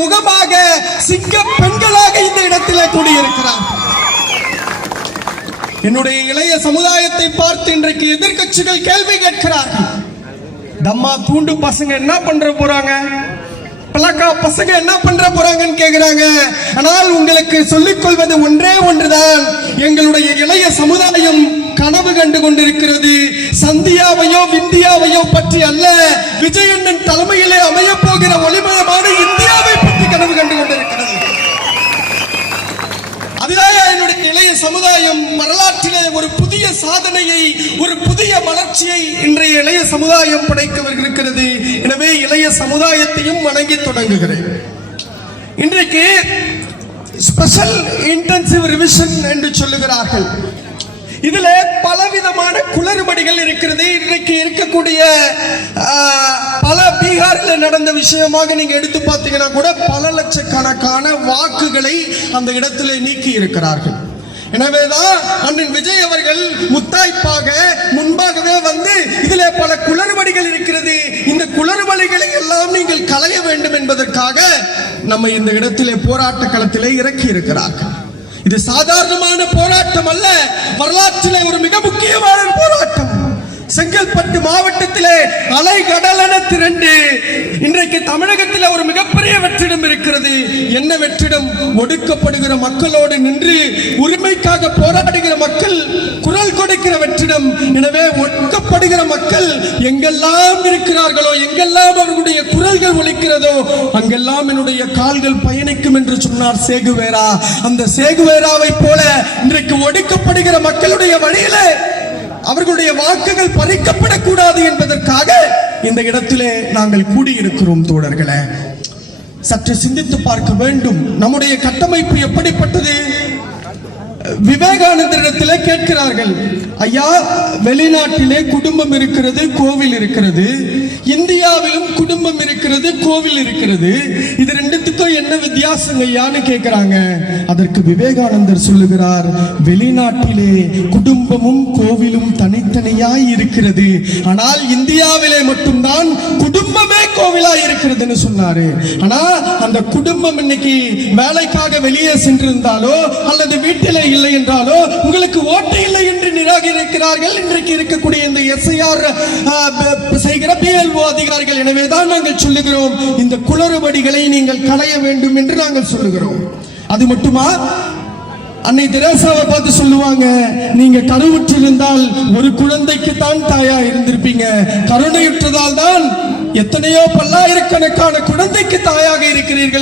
முகமாக சிங்க பெண்களாக இந்த இடத்திலே கூடியிருக்கிறார். என்னுடைய இளைய சமுதாயத்தை பார்த்து இன்றைக்கு எதிர்க்கட்சிகள் கேள்வி கேட்கிறார்கள். தம்மா தூண்டு பசங்க என்ன பண்ற போறாங்க, பலக்கா பசங்க என்ன பண்ற போறாங்கன்னு கேக்குறாங்க. ஆனால் உங்களுக்கு சொல்லிக் கொள்வது ஒன்றே ஒன்றுதான், எங்களுடைய இளைய சமுதாயம் கனவு கண்டு கொண்டிருக்கிறது. சந்தியாவையோ விந்தியாவையோ பற்றி அல்ல, விஜயண்ணன் தலைமையிலே அமைய போகிற ஒளிமயமான இந்தியாவை பற்றி கனவு கண்டு கொண்டிருக்கிறது. அதுதான் என்னுடைய இளைய சமுதாயம் வரலாற்றிலே ஒரு புதிய சாதனையை, ஒரு புதிய வளர்ச்சியை இன்றைய இளைய சமுதாயம் படைக்கவிருக்கிறது. எனவே இளைய சமுதாயத்தையும் வணங்கி தொடங்குகிறேன். இன்றைக்கு ஸ்பெஷல் இன்டென்சிவ் ரிவிஷன் என்று சொல்லுகிறார்கள். இதுல பலவிதமான குளறுபடிகள் இருக்கிறது. இன்றைக்கு இருக்கக்கூடிய பல பீகாரில் நடந்த விஷயமாக நீங்க எடுத்து பார்த்தீங்கன்னா கூட பல லட்சக்கணக்கான வாக்குகளை அந்த இடத்துல நீக்கி இருக்கிறார்கள். எனவேதான் அண்ணன் விஜய் அவர்கள் முத்தாய்ப்பாக முன்பாகவே வந்து இதிலே பல குளறுபடிகள் இருக்கிறது, இந்த குளறுபடிகளை எல்லாம் நீங்கள் களைய வேண்டும் என்பதற்காக நம்ம இந்த இடத்திலே போராட்ட களத்திலே இறக்கி இருக்கிறார்கள். இது சாதாரணமான போராட்டம் அல்ல, வரலாற்றிலே ஒரு மிக முக்கியமான போராட்டம். செங்கல்பட்டு மாவட்டத்திலே அலைகடலென திரண்டு இன்றைக்கு தமிழகத்தில் ஒரு மிகப்பெரிய வெற்றிடம் இருக்கிறது. என்ன வெற்றிடம்? ஒடுக்கப்படுகிற மக்களோடு நின்று உரிமைக்காக போராடுகிற மக்கள் குரல் கொடுக்கிற வெற்றிடம். எனவே ஒடுக்கப்படுகிற மக்கள் எங்கெல்லாம் இருக்கிறார்களோ, எங்கெல்லாம் அவர்களுடைய குரல்கள் ஒலிக்கிறதோ, அங்கெல்லாம் என்னுடைய கால்கள் பயணிக்கும் என்று சொன்னார் சேகுவேரா. அந்த சேகுவேராவை போல இன்றைக்கு ஒடுக்கப்படுகிற மக்களுடைய வழியிலே அவர்களுடைய வாக்குகள் பறிக்கப்படக்கூடாது என்பதற்காக இந்த இடத்திலே நாங்கள் கூடியிருக்கிறோம். தோழர்களே, சற்று சிந்தித்து பார்க்க வேண்டும். நம்முடைய கட்டமைப்பு எப்படிப்பட்டது? விவேகானந்தரிடத்திலே கேட்கிறார்கள், ஐயா, வெளிநாட்டிலே குடும்பம் இருக்கிறது, கோவில் இருக்கிறது, இந்தியாவிலும் குடும்பம் இருக்கிறது, கோவில் இருக்கிறது, இது ரெண்டுத்துக்கும் என்ன வித்தியாசம் ஐயான்னு கேட்கிறாங்க. அதற்கு விவேகானந்தர் சொல்லுகிறார், வெளிநாட்டிலே குடும்பமும் கோவிலும் தனித்தனியாய் இருக்கிறது, ஆனால் இந்தியாவிலே மட்டும்தான் குடும்பமே கோவிலாய் இருக்கிறதுன்னு சொன்னாரு. ஆனா அந்த குடும்பம் இன்னைக்கு வேலைக்காக வெளியே சென்றிருந்தாலோ அல்லது வீட்டிலே இல்லை என்றாலோ உங்களுக்கு ஓட்டு இல்லை என்று நிராகரிக்கிறார்கள் இன்றைக்கு இருக்கக்கூடிய இந்த எஸ்ஐஆர் செய்கிற பிஎல்ஓ அதிகாரிகள். எனவேதான் நாங்கள் சொல்லுகிறோம், இந்த குளறுபடிகளை நீங்கள் களைய வேண்டும் என்று நாங்கள் சொல்லுகிறோம். அது மட்டுமா, அன்னை தெரேசாவை பார்த்து சொல்லுவாங்க, நீங்க கருவுற்றிருந்தால் ஒரு குழந்தைக்கு தான் தாயா இருந்திருப்பீங்க, கருணையுற்றதால் தான் எத்தனையோ பல்லாயிரக்கணக்கான குழந்தைக்கு தாயாக இருக்கிறீர்கள்.